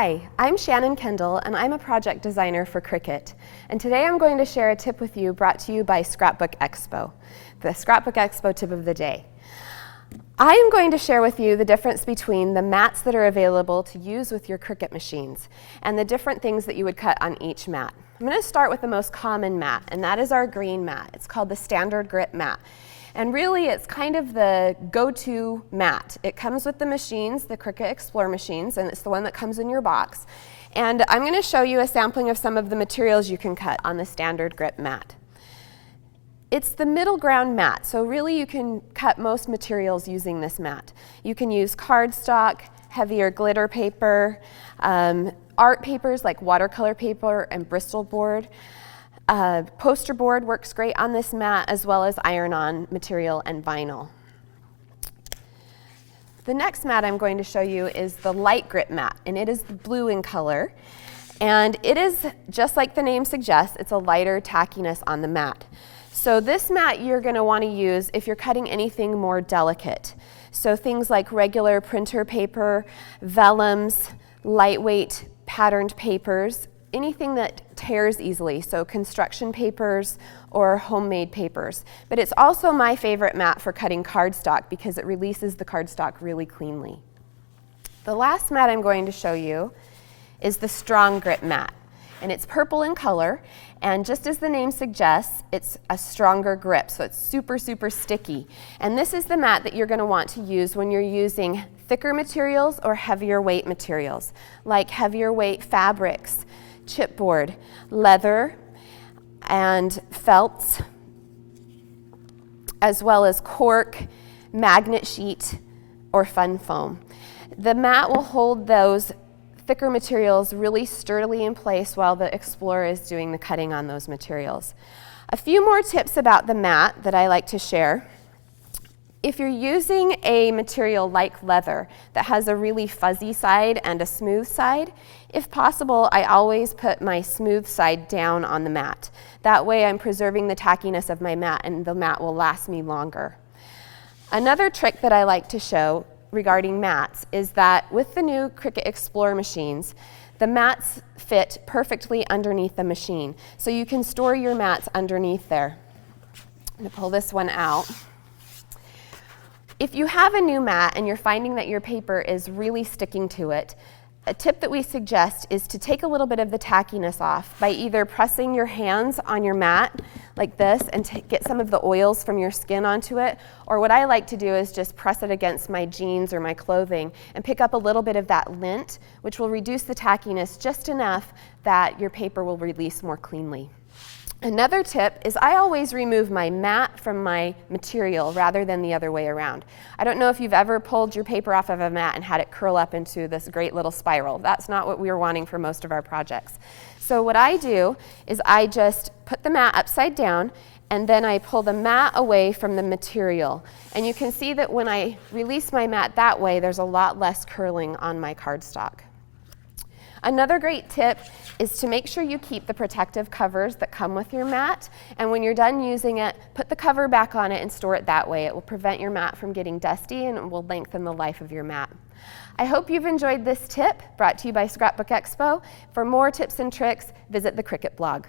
Hi, I'm Shannon Kendall, and I'm a project designer for Cricut. And today I'm going to share a tip with you brought to you by Scrapbook Expo, the Scrapbook Expo tip of the day. I am going to share with you the difference between the mats that are available to use with your Cricut machines and the different things that you would cut on each mat. I'm going to start with the most common mat, and that is our green mat. It's called the Standard Grip Mat. And really, it's kind of the go-to mat. It comes with the machines, the Cricut Explore machines, and it's the one that comes in your box. And I'm going to show you a sampling of some of the materials you can cut on the Standard Grip Mat. It's the middle ground mat, so really you can cut most materials using this mat. You can use cardstock, heavier glitter paper, art papers like watercolor paper and Bristol board. Poster board works great on this mat, as well as iron-on material and vinyl. The next mat I'm going to show you is the light grip mat, and it is blue in color. And it is, just like the name suggests, it's a lighter tackiness on the mat. So this mat you're going to want to use if you're cutting anything more delicate. So things like regular printer paper, vellums, lightweight patterned papers, anything that tears easily, so construction papers or homemade papers. But it's also my favorite mat for cutting cardstock because it releases the cardstock really cleanly. The last mat I'm going to show you is the strong grip mat, and it's purple in color, and just as the name suggests, it's a stronger grip, so it's super, super sticky. And this is the mat that you're going to want to use when you're using thicker materials or heavier weight materials, like heavier weight fabrics, chipboard, leather, and felts, as well as cork, magnet sheet, or fun foam. The mat will hold those thicker materials really sturdily in place while the explorer is doing the cutting on those materials. A few more tips about the mat that I like to share. If you're using a material like leather that has a really fuzzy side and a smooth side, if possible, I always put my smooth side down on the mat. That way I'm preserving the tackiness of my mat, and the mat will last me longer. Another trick that I like to show regarding mats is that with the new Cricut Explore machines, the mats fit perfectly underneath the machine. So you can store your mats underneath there. I'm going to pull this one out. If you have a new mat and you're finding that your paper is really sticking to it, a tip that we suggest is to take a little bit of the tackiness off by either pressing your hands on your mat like this and get some of the oils from your skin onto it, or what I like to do is just press it against my jeans or my clothing and pick up a little bit of that lint, which will reduce the tackiness just enough that your paper will release more cleanly. Another tip is I always remove my mat from my material rather than the other way around. I don't know if you've ever pulled your paper off of a mat and had it curl up into this great little spiral. That's not what we were wanting for most of our projects. So what I do is I just put the mat upside down, and then I pull the mat away from the material. And you can see that when I release my mat that way, there's a lot less curling on my cardstock. Another great tip is to make sure you keep the protective covers that come with your mat, and when you're done using it, put the cover back on it and store it that way. It will prevent your mat from getting dusty and it will lengthen the life of your mat. I hope you've enjoyed this tip brought to you by Scrapbook Expo. For more tips and tricks, visit the Cricut blog.